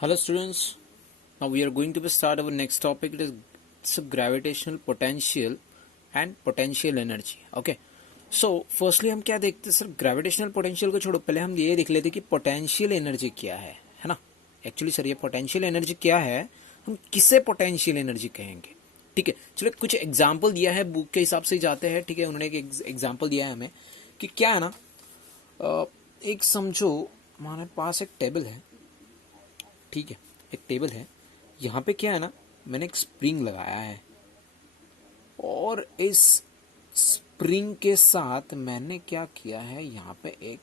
Hello students, now we are going to start our next topic. It is gravitational potential and potential energy. Okay. So firstly हम क्या देखते हैं sir, gravitational potential को छोड़ो, पहले हम ये देख लेते हैं कि पोटेंशियल एनर्जी क्या है ना। एक्चुअली सर ये पोटेंशियल एनर्जी क्या है, हम किसे पोटेंशियल एनर्जी कहेंगे। ठीक है, चलो कुछ एग्जाम्पल दिया है, बुक के हिसाब से ही जाते हैं। ठीक है, उन्होंने एक एग्जाम्पल दिया है हमें कि क्या है ना, एक समझो हमारे पास एक टेबल है। ठीक है, एक टेबल है, यहाँ पे क्या है ना, मैंने एक स्प्रिंग लगाया है और इस स्प्रिंग के साथ मैंने क्या किया है, यहाँ पे एक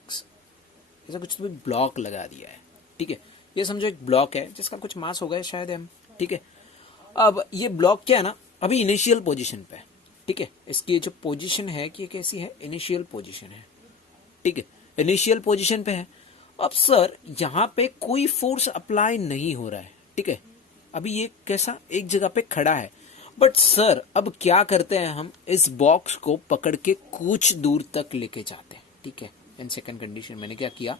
ऐसा कुछ तो ब्लॉक लगा दिया है। ठीक है, ये समझो एक ब्लॉक है जिसका कुछ मास होगा शायद हम। ठीक है, अब ये ब्लॉक क्या है ना, अभी इनिशियल पोजीशन पे है। ठीक है, इसकी जो पोजीशन है कि कैसी है, इनिशियल पोजीशन है। ठीक है, इनिशियल पोजीशन पे है। अब सर यहाँ पे कोई फोर्स अप्लाई नहीं हो रहा है। ठीक है, अभी ये कैसा एक जगह पे खड़ा है। बट सर अब क्या करते हैं, हम इस बॉक्स को पकड़ के कुछ दूर तक लेके जाते हैं। ठीक है, इन सेकंड कंडीशन मैंने क्या किया,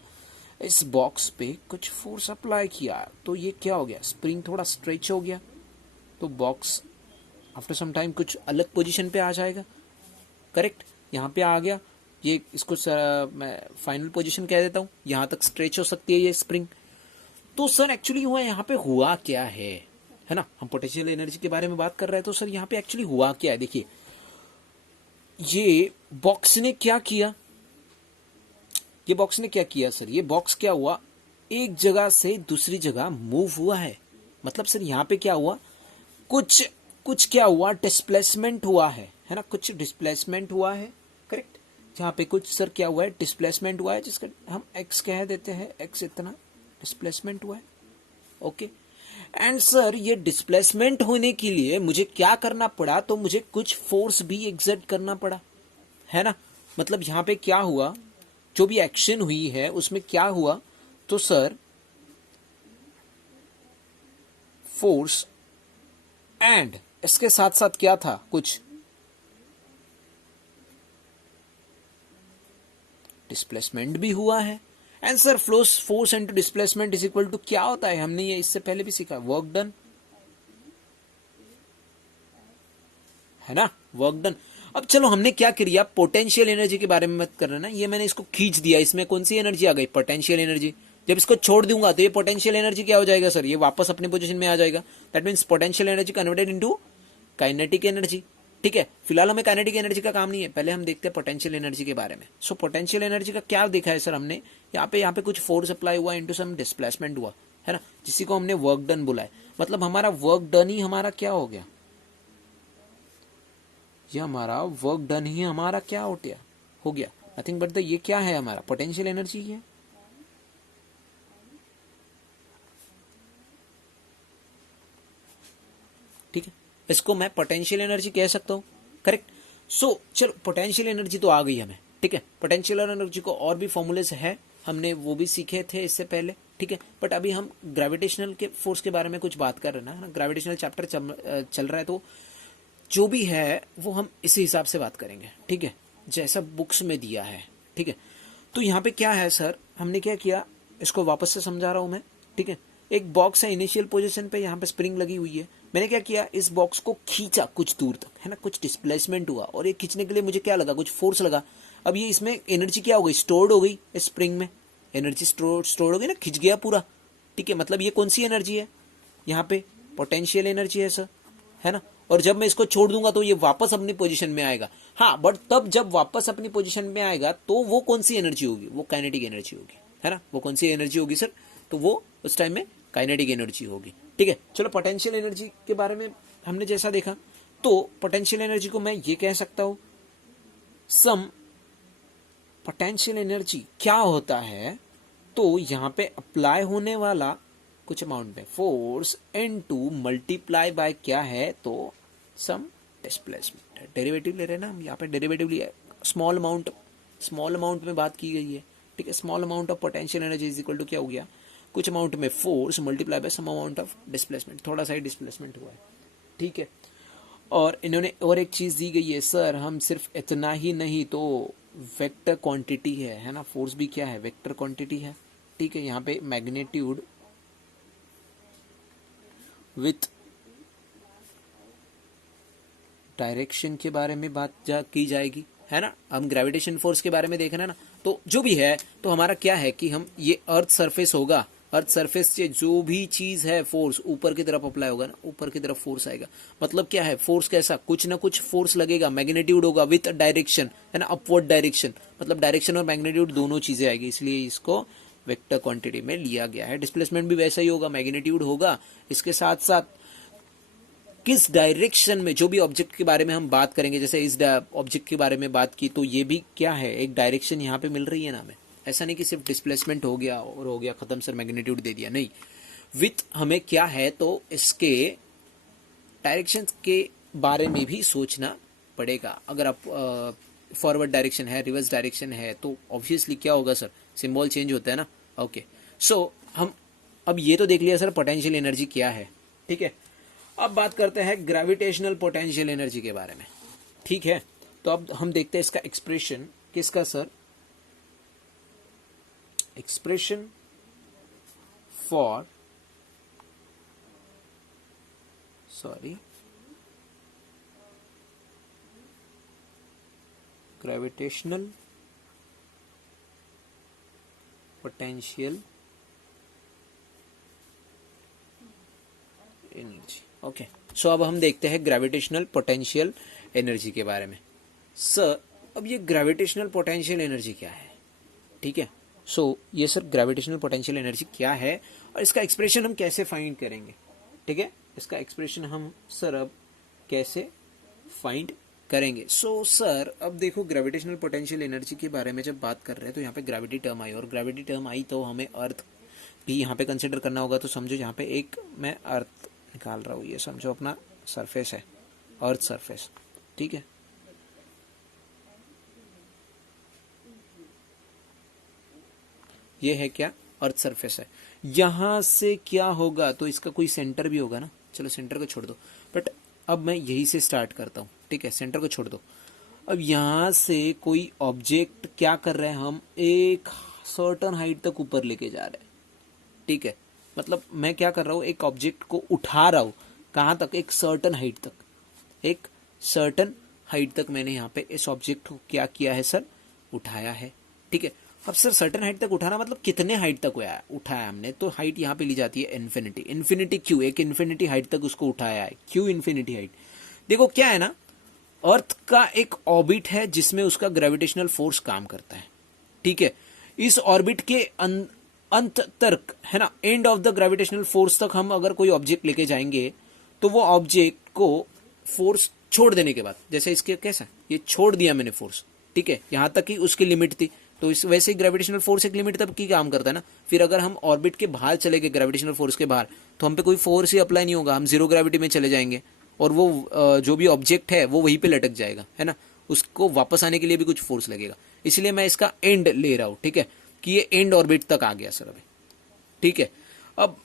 इस बॉक्स पे कुछ फोर्स अप्लाई किया तो ये क्या हो गया, स्प्रिंग थोड़ा स्ट्रेच हो गया, तो बॉक्स आफ्टर सम टाइम कुछ अलग पोजीशन पे आ जाएगा। करेक्ट, यहाँ पे आ गया, ये इसको मैं फाइनल पोजीशन कह देता हूँ, यहाँ तक स्ट्रेच हो सकती है ये स्प्रिंग। तो सर एक्चुअली हुआ यहाँ पे हुआ क्या है ना, हम पोटेंशियल एनर्जी के बारे में बात कर रहे हैं। तो सर यहाँ पे एक्चुअली हुआ क्या है, देखिए ये बॉक्स ने क्या किया, ये बॉक्स ने क्या किया सर, ये बॉक्स क्या हुआ, एक जगह से दूसरी जगह मूव हुआ है। मतलब सर यहाँ पे क्या हुआ, कुछ कुछ क्या हुआ, डिस्प्लेसमेंट हुआ है ना, कुछ डिस्प्लेसमेंट हुआ है। करेक्ट, जहाँ पे कुछ सर क्या हुआ है, डिस्प्लेसमेंट हुआ है, जिसका हम एक्स कह देते हैं, एक्स इतना डिस्प्लेसमेंट हुआ है। ओके, एंड सर ये डिस्प्लेसमेंट होने के लिए मुझे क्या करना पड़ा, तो मुझे कुछ फोर्स भी एग्जर्ट करना पड़ा, है ना। मतलब यहाँ पे क्या हुआ, जो भी एक्शन हुई है उसमें क्या हुआ, तो सर फोर्स एंड इसके साथ साथ क्या था, कुछ डिस्प्लेसमेंट भी हुआ है। And sir flows force into displacement is equal to क्या होता है, हमने ये इससे पहले भी सीखा, वर्क डन, है ना, वर्क डन। अब चलो हमने क्या किया, पोटेंशियल एनर्जी के बारे में मत कर रहे ना, ये मैंने इसको खींच दिया, इसमें कौन सी एनर्जी आ गई, पोटेंशियल एनर्जी। जब इसको छोड़ दूंगा तो ये पोटेंशियल एनर्जी क्या हो जाएगा सर, ये वापस अपनी पोजीशन में आ जाएगा। That means potential energy converted into kinetic energy. ठीक है, फिलहाल हमें काइनेटिक एनर्जी का काम नहीं है, पहले हम देखते हैं पोटेंशियल एनर्जी के बारे में। सो पोटेंशियल एनर्जी का क्या देखा है सर हमने, यहाँ पे कुछ फोर्स अप्लाई हुआ इनटू सम डिस्प्लेसमेंट हुआ, है ना, जिसी को हमने वर्क डन बोला है। मतलब हमारा वर्क डन ही हमारा क्या हो गया, ये हमारा वर्क डन ही हमारा क्या हो गया, नथिंग बट द, ये क्या है हमारा पोटेंशियल एनर्जी है। ठीक है, इसको मैं पोटेंशियल एनर्जी कह सकता हूं। करेक्ट, सो चलो पोटेंशियल एनर्जी तो आ गई हमें। ठीक है, पोटेंशियल एनर्जी को और भी फॉर्मूलेस है, हमने वो भी सीखे थे इससे पहले। ठीक है, बट अभी हम ग्रेविटेशनल के फोर्स के बारे में कुछ बात कर रहे हैं ना, ग्रेविटेशनल चैप्टर चल रहा है, तो जो भी है वो हम इसी हिसाब से बात करेंगे। ठीक है, जैसा बुक्स में दिया है। ठीक है, तो यहाँ पे क्या है सर, हमने क्या किया, इसको वापस से समझा रहा हूं मैं। ठीक है, एक बॉक्स है इनिशियल पोजीशन पे, यहाँ पे स्प्रिंग लगी हुई है, मैंने क्या किया, इस बॉक्स को खींचा कुछ दूर तक, है ना, कुछ डिस्प्लेसमेंट हुआ, और ये खींचने के लिए मुझे क्या लगा, कुछ फोर्स लगा। अब ये इसमें एनर्जी क्या हो गई, स्टोर्ड हो गई, इस स्प्रिंग में एनर्जी स्टोर्ड हो गई ना, खिंच गया पूरा। ठीक है, मतलब ये कौन सी एनर्जी है, यहाँ पे पोटेंशियल एनर्जी है सर, है ना। और जब मैं इसको छोड़ दूंगा तो ये वापस अपनी पोजीशन में आएगा। हाँ, बट तब जब वापस अपनी पोजीशन में आएगा तो वो कौन सी एनर्जी होगी, वो काइनेटिक एनर्जी होगी, है ना। वो कौन सी एनर्जी होगी सर, तो वो उस टाइम में काइनेटिक एनर्जी होगी। ठीक है, चलो पोटेंशियल एनर्जी के बारे में हमने जैसा देखा, तो पोटेंशियल एनर्जी को मैं ये कह सकता हूं, सम पोटेंशियल एनर्जी क्या होता है, तो यहाँ पे अप्लाई होने वाला कुछ अमाउंट में फोर्स इनटू मल्टीप्लाई बाय क्या है, तो सम डिस्प्लेसमेंट। डेरिवेटिव ले रहे हैं ना हम, यहाँ पे डेरिवेटिव लिया, स्मॉल अमाउंट में बात की गई है। ठीक है, small amount of potential energy is equal to क्या हो गया, कुछ अमाउंट में force multiply by some amount of displacement, थोड़ा सा ही डिस्प्लेसमेंट हुआ है। ठीक है, और इन्होंने और एक चीज दी गई है सर, हम सिर्फ इतना ही नहीं, तो वेक्टर क्वांटिटी है ना, फोर्स भी क्या है, वेक्टर क्वांटिटी है। ठीक है, यहाँ पे मैग्नीट्यूड विथ डायरेक्शन के बारे में बात की जाएगी, है ना। हम ग्रेविटेशन फोर्स के बारे में देख रहे हैं ना, तो जो भी है तो हमारा क्या है कि हम ये अर्थ सरफेस होगा, अर्थ सरफेस से जो भी चीज है फोर्स ऊपर की तरफ अप्लाई होगा ना, ऊपर की तरफ फोर्स आएगा। मतलब क्या है, फोर्स कैसा, कुछ ना कुछ फोर्स लगेगा, मैग्नीट्यूड होगा विथ डायरेक्शन, है ना, अपवर्ड डायरेक्शन। मतलब डायरेक्शन और मैग्नीट्यूड दोनों चीजें आएगी, इसलिए इसको वेक्टर क्वांटिटी में लिया गया है। डिस्प्लेसमेंट भी वैसा ही होगा, मैग्नीट्यूड होगा, इसके साथ साथ किस डायरेक्शन में, जो भी ऑब्जेक्ट के बारे में हम बात करेंगे, जैसे इस ऑब्जेक्ट के बारे में बात की तो ये भी क्या है, एक डायरेक्शन यहाँ पे मिल रही है ना हमें। ऐसा नहीं कि सिर्फ डिस्प्लेसमेंट हो गया और हो गया खत्म सर, मैग्नीट्यूड दे दिया, नहीं। विथ हमें क्या है तो इसके डायरेक्शन के बारे में भी सोचना पड़ेगा। अगर आप फॉरवर्ड डायरेक्शन है, रिवर्स डायरेक्शन है, तो ऑब्वियसली क्या होगा सर, सिंबल चेंज होता है ना। ओके, सो हम अब ये तो देख लिया सर पोटेंशियल एनर्जी क्या है, ठीक है। अब बात करते हैं ग्रेविटेशनल पोटेंशियल एनर्जी के बारे में, ठीक है। तो अब हम देखते हैं इसका एक्सप्रेशन, किसका sir, expression for gravitational potential energy. Okay, so अब हम देखते हैं ग्रेविटेशनल पोटेंशियल एनर्जी के बारे में। सर अब ये ग्रेविटेशनल पोटेंशियल एनर्जी क्या है, ठीक है। सो ये सर ग्रेविटेशनल पोटेंशियल एनर्जी क्या है और इसका एक्सप्रेशन हम कैसे फाइंड करेंगे, ठीक है। इसका एक्सप्रेशन हम सर अब कैसे फाइंड करेंगे। सो सर अब देखो, ग्रेविटेशनल पोटेंशियल एनर्जी के बारे में जब बात कर रहे हैं तो यहाँ पे ग्रेविटी टर्म आई, और ग्रेविटी टर्म आई तो हमें अर्थ भी यहाँ पे कंसिडर करना होगा। तो समझो यहाँ पे एक मैं अर्थ निकाल रहा हूँ, ये समझो अपना सरफेस है, अर्थ सरफेस, ठीक है। ये है क्या, अर्थ सरफेस है। यहां से क्या होगा तो इसका कोई सेंटर भी होगा ना, चलो सेंटर को छोड़ दो, बट अब मैं यही से स्टार्ट करता हूँ, ठीक है। सेंटर को छोड़ दो। अब यहां से कोई ऑब्जेक्ट क्या कर रहे हैं, हम एक सर्टन हाइट तक ऊपर लेके जा रहे हैं, ठीक है। मतलब मैं क्या कर रहा हूं, एक ऑब्जेक्ट को उठा रहा हूं, कहां तक, एक सर्टन हाइट तक, एक सर्टन हाइट तक मैंने यहाँ पे इस ऑब्जेक्ट को क्या किया है सर, उठाया है, ठीक है। अब सर सर्टन हाइट तक उठाना मतलब कितने हाइट तक उठाया हमने, तो हाइट यहाँ पे ली जाती है इन्फिनिटी। इन्फिनिटी क्यों, एक इन्फिनिटी हाइट तक उसको उठाया है, क्यों इन्फिनिटी हाइट। देखो क्या है ना, अर्थ का एक ऑर्बिट है जिसमें उसका ग्रेविटेशनल फोर्स काम करता है, ठीक है। इस ऑर्बिट के अंत तक, है ना, end of the gravitational force तक हम अगर कोई ऑब्जेक्ट लेके जाएंगे तो वो ऑब्जेक्ट को फोर्स छोड़ देने के बाद, जैसे इसके कैसा, ये छोड़ दिया मैंने फोर्स, ठीक है, यहां तक ही उसकी लिमिट थी, तो इस वैसे ही ग्रेविटेशनल फोर्स एक लिमिट तक की काम करता है ना। फिर अगर हम ऑर्बिट के बाहर चले गए ग्रेविटेशनल फोर्स के बाहर, तो हम पे कोई फोर्स ही अप्लाई नहीं होगा, हम जीरो ग्रेविटी में चले जाएंगे और वो जो भी ऑब्जेक्ट है वो वहीं पे लटक जाएगा, है ना। उसको वापस आने के लिए भी कुछ फोर्स लगेगा, इसलिए मैं इसका एंड ले रहा हूं, ठीक है, कि ये एंड ऑर्बिट तक आ गया सर अभी, ठीक है। अब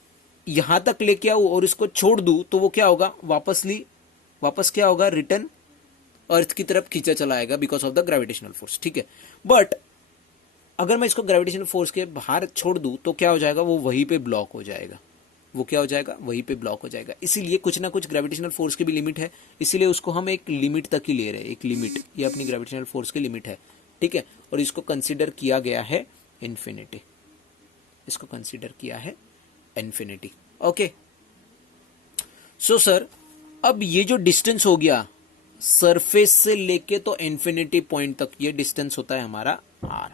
यहां तक लेके आऊं और इसको छोड़ दूं तो वो क्या होगा, वापस क्या होगा, रिटर्न अर्थ की तरफ खींचा चला आएगा because of the gravitational force, ठीक है। बट अगर मैं इसको ग्रेविटेशनल फोर्स के बाहर छोड़ दूं तो क्या हो जाएगा, वो वहीं पे ब्लॉक हो जाएगा, वो क्या हो जाएगा, वहीं पे ब्लॉक हो जाएगा। इसीलिए कुछ ना कुछ ग्रेविटेशनल फोर्स की भी लिमिट है, इसीलिए उसको हम एक लिमिट तक ही ले रहे हैं, एक लिमिट, ये अपनी ग्रेविटेशनल फोर्स की लिमिट है, ठीक है। और इसको कंसिडर किया गया है इन्फिनिटी, इसको कंसिडर किया है इन्फिनिटी, ओके। सो सर अब ये जो डिस्टेंस हो गया सरफेस से लेके तो इन्फिनिटी पॉइंट तक, ये डिस्टेंस होता है हमारा आर,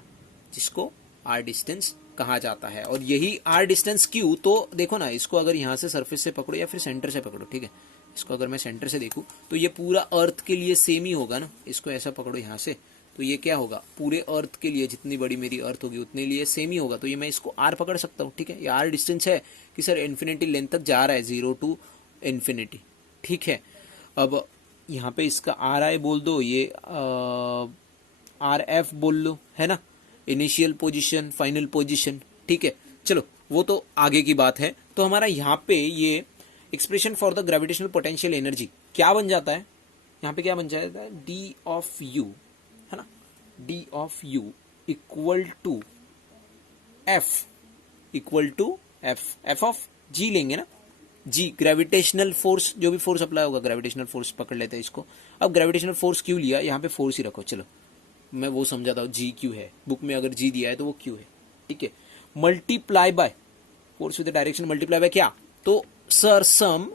जिसको आर डिस्टेंस कहा जाता है। और यही आर डिस्टेंस क्यों, तो देखो ना, इसको अगर यहां से सरफेस से पकड़ो या फिर सेंटर से पकड़ो, ठीक है, इसको अगर मैं सेंटर से देखूं तो ये पूरा अर्थ के लिए सेम ही होगा ना। इसको ऐसा पकड़ो यहां से, तो ये क्या होगा, पूरे अर्थ के लिए, जितनी बड़ी मेरी अर्थ होगी उतने लिए सेम ही होगा, तो ये मैं इसको आर पकड़ सकता हूँ, ठीक है। ये आर डिस्टेंस है कि सर इन्फिनिटी लेंथ तक जा रहा है, 0 to इन्फिनिटी, ठीक है। अब यहाँ पे इसका आर आई बोल दो, ये आर एफ बोल लो, है ना, इनिशियल पोजीशन, फाइनल पोजीशन, ठीक है। चलो वो तो आगे की बात है। तो हमारा यहाँ पे ये expression for the gravitational potential energy क्या बन जाता है, यहाँ पे क्या बन जाता है, डी ऑफ यू, है ना, D of U equal to F, F of G लेंगे ना, जी ग्रेविटेशनल फोर्स, जो भी फोर्स अप्लाई होगा ग्रेविटेशनल फोर्स पकड़ लेते हैं इसको। अब ग्रेविटेशनल फोर्स क्यों लिया, यहाँ पे फोर्स ही रखो, चलो मैं वो समझाता हूँ जी क्यों है, बुक में अगर जी दिया है तो वो क्यों है, ठीक है। Multiply by force with direction, multiply by क्या, तो सर सम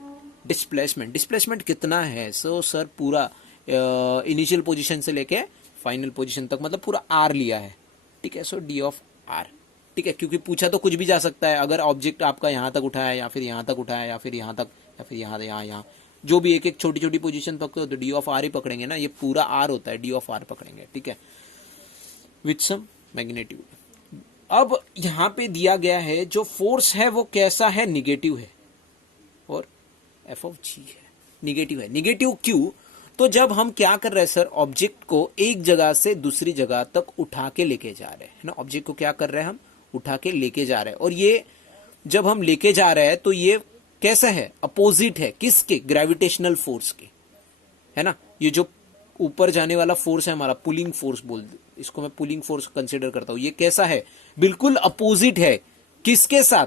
डिस्प्लेसमेंट, डिस्प्लेसमेंट कितना है, सो सर पूरा इनिशियल पोजीशन से लेके फाइनल पोजीशन तक, मतलब पूरा आर लिया है, ठीक है। सो डी ऑफ आर, ठीक है, क्योंकि पूछा तो कुछ भी जा सकता है, अगर ऑब्जेक्ट आपका यहाँ तक उठाया या फिर यहाँ तक उठाया या फिर यहाँ तक या फिर यहाँ, जो भी एक एक छोटी छोटी पोजीशन पकड़ो तो डी ऑफ आर ही पकड़ेंगे ना, ये पूरा आर होता है, डी ऑफ आर पकड़ेंगे, ठीक है, विथ सम मैग्नीट्यूड। अब यहां पे दिया गया है जो फोर्स है वो कैसा है, निगेटिव है, और एफ ऑफ जी है निगेटिव है। निगेटिव क्यों, तो जब हम क्या कर रहे हैं सर, ऑब्जेक्ट को एक जगह से दूसरी जगह तक उठा के लेके जा रहे हैं, है ना, ऑब्जेक्ट को क्या कर रहे हैं हम, उठा के लेके जा रहे हैं, और ये जब हम लेके जा रहे हैं तो ये कैसा है, अपोजिट है किसके, ग्रेविटेशनल फोर्स के, है ना। ये जो ऊपर जाने वाला फोर्स है हमारा, पुलिंग फोर्स बोल, इसको मैं पुलिंग फोर्स कंसीडर करता हूं, ये कैसा है, बिल्कुल अपोजिट है, किसके साथ,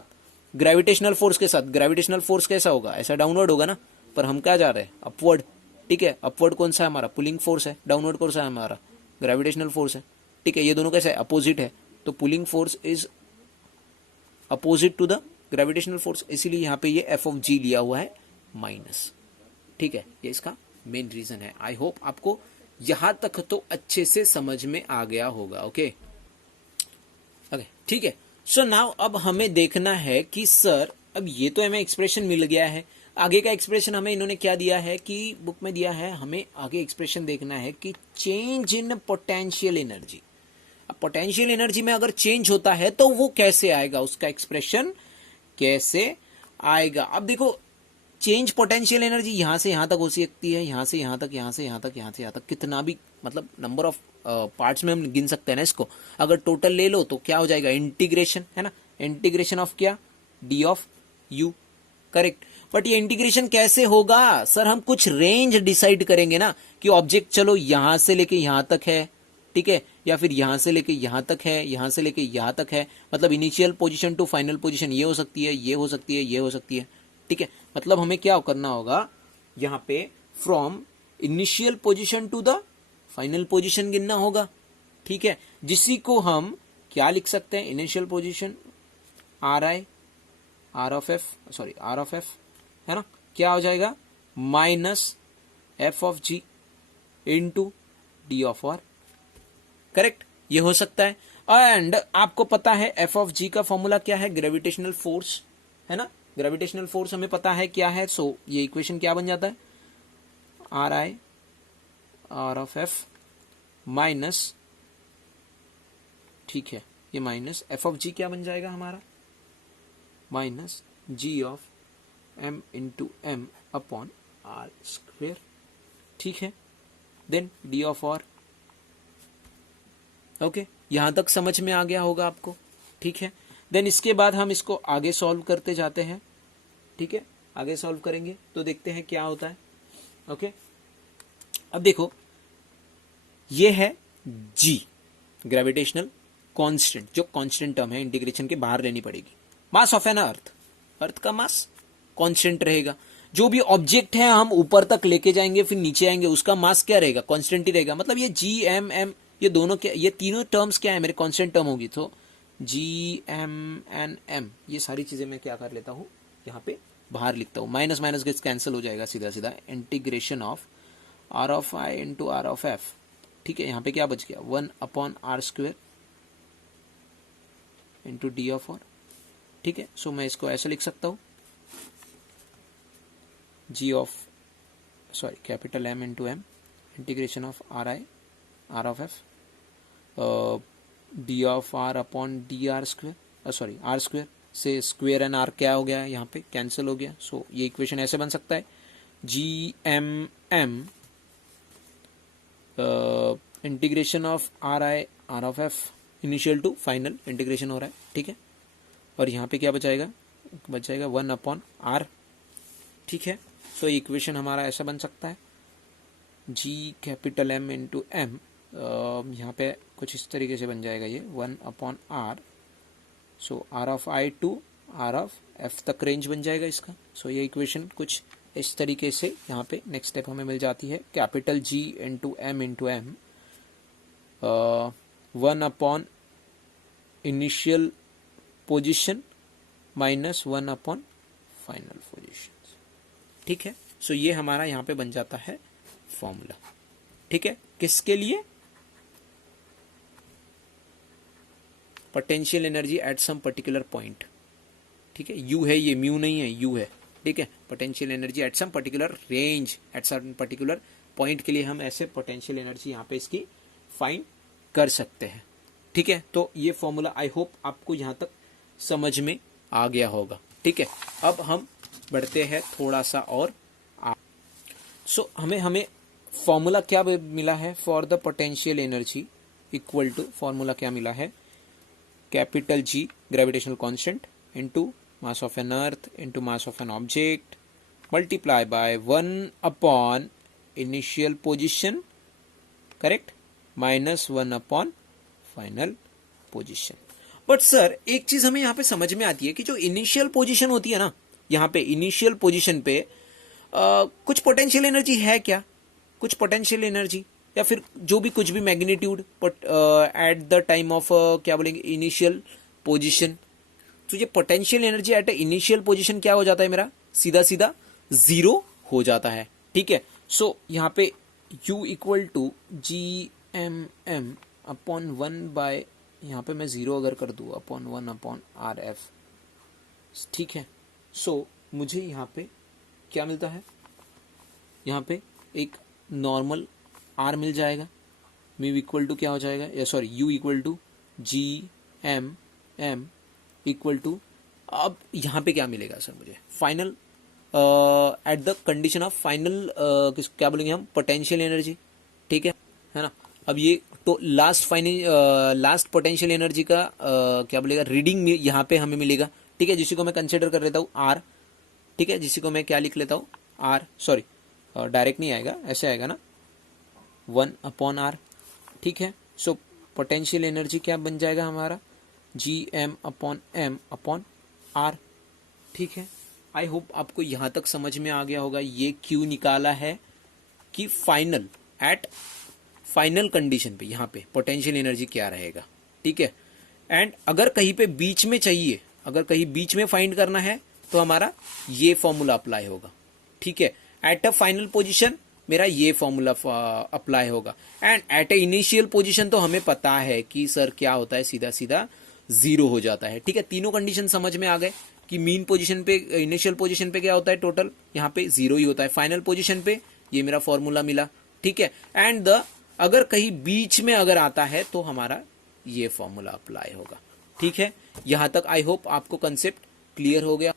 ग्रेविटेशनल फोर्स के साथ। ग्रेविटेशनल फोर्स कैसा होगा, ऐसा डाउनवर्ड होगा ना, पर हम क्या जा रहे हैं, अपवर्ड, ठीक है। अपवर्ड कौन सा है हमारा, पुलिंग फोर्स है, डाउनवर्ड कौन सा है हमारा, ग्रेविटेशनल फोर्स है, ठीक है। ये दोनों कैसे है, अपोजिट है, तो pulling force is opposite to the gravitational force, इसीलिए यहाँ पे ये एफ ऑफ जी लिया हुआ है माइनस, ठीक है। ये इसका मेन रीजन है। आई होप आपको यहां तक तो अच्छे से समझ में आ गया होगा, ओके ओके, ठीक है। सो नाउ अब हमें देखना है कि सर, अब ये तो हमें एक्सप्रेशन मिल गया है, आगे का एक्सप्रेशन हमें इन्होंने क्या दिया है कि बुक में दिया है, हमें आगे एक्सप्रेशन देखना है कि चेंज इन पोटेंशियल एनर्जी। अब पोटेंशियल एनर्जी में अगर चेंज होता है तो वो कैसे आएगा, उसका एक्सप्रेशन कैसे आएगा। अब देखो, चेंज पोटेंशियल एनर्जी यहां से यहां तक हो सकती है, यहां से यहां तक, यहां से यहां तक, यहां से यहां तक, कितना भी, मतलब नंबर ऑफ पार्ट्स में हम गिन सकते हैं ना इसको। अगर टोटल ले लो तो क्या हो जाएगा, इंटीग्रेशन, है ना, इंटीग्रेशन ऑफ क्या, D of you, correct. But ये इंटीग्रेशन कैसे होगा सर, हम कुछ रेंज डिसाइड करेंगे ना, कि ऑब्जेक्ट चलो यहां से लेके यहां तक है, ठीक है, या फिर यहां से लेके यहां तक है, यहां से लेके यहां तक है, मतलब initial position to final position ये हो सकती है, ये हो सकती है, ये हो सकती है, ठीक है। मतलब हमें क्या करना होगा यहां पे, from initial position to the final position गिनना होगा, ठीक है, जिसी को हम क्या लिख सकते हैं, initial position R I, R of F, sorry R of F, है ना, क्या हो जाएगा, minus F of G into D of R, correct, ये हो सकता है। एंड आपको पता है एफ ऑफ जी का फॉर्मूला क्या है, ग्रेविटेशनल फोर्स, है ना, ग्रेविटेशनल फोर्स हमें पता है क्या है। सो ये इक्वेशन क्या बन जाता है, are I R of F minus, ठीक है, ये माइनस एफ ऑफ जी क्या बन जाएगा हमारा, minus G of M into M upon R square, ठीक है। Then D of R, okay, यहां तक समझ में आ गया होगा आपको, ठीक है। देन इसके बाद हम इसको आगे सॉल्व करते जाते हैं, ठीक है, आगे सॉल्व करेंगे तो देखते हैं क्या होता है, ओके। अब देखो, ये है जी ग्रेविटेशनल कांस्टेंट, जो कांस्टेंट टर्म है, इंटीग्रेशन के बाहर लेनी पड़ेगी। मास ऑफ एन अर्थ, अर्थ का मास कांस्टेंट रहेगा, जो भी ऑब्जेक्ट है हम ऊपर तक लेके जाएंगे फिर नीचे आएंगे, उसका मास क्या रहेगा, कांस्टेंट ही रहेगा। मतलब ये जी एम एम, ये दोनों क्या, ये तीनों टर्म्स क्या है मेरे, कांस्टेंट टर्म होगी, तो जी एम एन एम, ये सारी चीजें मैं क्या कर लेता हूं, यहाँ पे बाहर लिखता हूं, माइनस माइनस के कैंसिल हो जाएगा सीधा सीधा, integration of R of I into R of F, ठीक है। यहाँ पे क्या बच गया, 1 upon R square into D of R, ठीक है। सो मैं इसको ऐसे लिख सकता हूं, G of, sorry capital M into M, integration of R I R of F, D of R upon D R square, sorry R square से square and R क्या हो गया है, यहाँ पे कैंसिल हो गया। सो ये इक्वेशन ऐसे बन सकता है, G M M integration of R I R of F, initial to final integration हो रहा है, ठीक है। और यहाँ पे क्या बचाएगा, बच जाएगा 1 अपॉन आर, ठीक है। सो इक्वेशन हमारा ऐसा बन सकता है, G capital M into M, यहाँ पे कुछ इस तरीके से बन जाएगा ये 1 upon R, so R of I to R of F तक रेंज बन जाएगा इसका। सो ये इक्वेशन कुछ इस तरीके से यहाँ पे नेक्स्ट स्टेप हमें मिल जाती है, capital G into M 1 upon initial position minus 1 upon final position. ठीक है, सो ये हमारा यहाँ पे बन जाता है फॉर्मूला। ठीक है, किसके लिए? Potential energy at some particular point. ठीक है, यू है, ये म्यू नहीं है, यू है। ठीक है, potential energy at some particular range at some particular point के लिए हम ऐसे पोटेंशियल एनर्जी यहाँ पे इसकी फाइंड कर सकते हैं। ठीक है, तो ये फॉर्मूला आई होप आपको यहाँ तक समझ में आ गया होगा। ठीक है, अब हम बढ़ते हैं थोड़ा सा और सो हमें फॉर्मूला क्या मिला है for the potential energy equal to, formula क्या मिला है, capital G gravitational constant into mass of an earth into mass of an object multiply by 1 upon initial position, correct, minus 1 upon final position. But sir एक चीज हमें यहाँ पे समझ में आती है कि जो इनिशियल पोजीशन होती है ना, यहाँ पे इनिशियल पोजीशन पे कुछ पोटेंशियल एनर्जी है क्या? कुछ पोटेंशियल एनर्जी या फिर जो भी कुछ भी magnitude at the time of क्या बोलेंगे इनिशियल पोजीशन। तो ये potential energy at initial position क्या हो जाता है मेरा? सीधा सीधा जीरो हो जाता है। ठीक है, सो यहाँ पे U equal to G M upon 1 by, यहाँ पे मैं जीरो अगर कर दूँ अपॉन 1 अपॉन आर एफ। ठीक है, सो मुझे यहाँ पे क्या मिलता है? यहाँ पे एक नॉर्मल आर मिल जाएगा, म्यू इक्वल टू क्या हो जाएगा, या sorry U equal to G M equal to, अब यहाँ पे क्या मिलेगा सर मुझे? Final at the condition of final क्या बोलेंगे हम, पोटेंशियल एनर्जी। ठीक है ना? अब ये तो लास्ट पोटेंशियल एनर्जी का क्या बोलेगा रीडिंग यहाँ पे हमें मिलेगा। ठीक है, जिसी को मैं कंसिडर कर लेता हूँ आर। ठीक है, जिसी को मैं क्या लिख लेता हूँ आर, सॉरी डायरेक्ट नहीं आएगा, ऐसे आएगा ना, 1 अपॉन आर। ठीक है, सो पोटेंशियल एनर्जी क्या बन जाएगा हमारा? G M upon R. ठीक है, आई होप आपको यहां तक समझ में आ गया होगा ये क्यों निकाला है कि फाइनल कंडीशन पे यहाँ पे पोटेंशियल एनर्जी क्या रहेगा। ठीक है, एंड अगर कहीं पे बीच में चाहिए, अगर कहीं बीच में फाइंड करना है तो हमारा ये फॉर्मूला अप्लाई होगा। ठीक है, एट अ फाइनल पोजीशन मेरा ये फॉर्मूला अप्लाई होगा, and at a initial position तो हमें पता है कि सर क्या होता है, सीधा सीधा जीरो हो जाता है। ठीक है, तीनों कंडीशन समझ में आ गए कि मीन पोजीशन पे, इनिशियल पोजीशन पे क्या होता है, टोटल यहाँ पे जीरो ही होता है, फाइनल पोजीशन पे ये मेरा फॉर्मूला मिला। ठीक है, एंड अगर कहीं बीच में अगर आता है तो हमारा ये फॉर्मूला अप्लाई होगा। ठीक है, यहां तक आई होप आपको कंसेप्ट क्लियर हो गया।